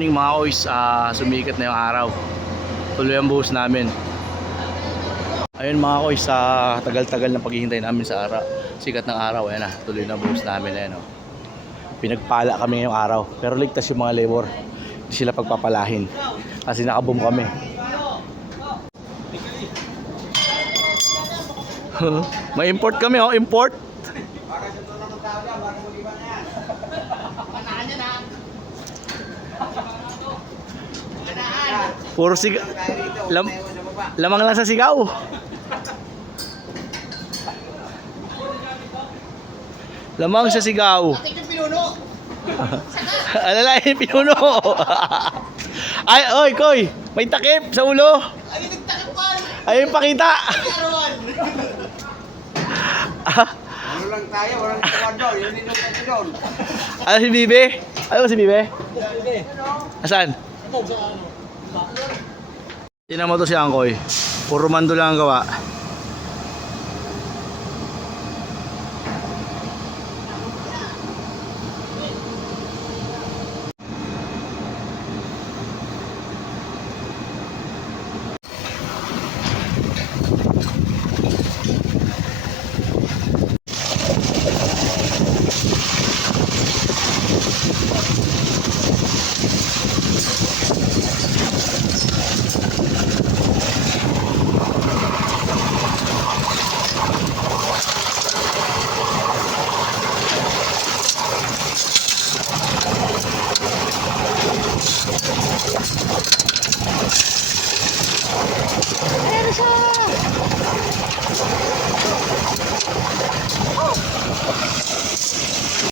morning mga koys, sumikat na yung araw. Tuloy ang buhos namin. Ayun mga koys, sa tagal-tagal na paghihintay namin sa araw, sikat ng araw, ayan na, tuloy na buhos namin. Ayan, oh. Pinagpala kami ngayong araw, pero ligtas yung mga labor. Hindi sila pagpapalahin kasi nakaboom kami. May import kami, oh, import. Puro sigaw. Lamang lang sa sigaw. Lamang sa sigaw. Alalayan yung pinuno. Ay, oy, koy. May takip sa ulo. Ay, nagtakip pa! Ayun pakita. Ano lang tayo, walang tawad doon. Yun din yung kasi doon. Ano si Bibe? Ano si Bibe? Asan? Tinan mo to si Angkoy. Puro mando lang ang gawa.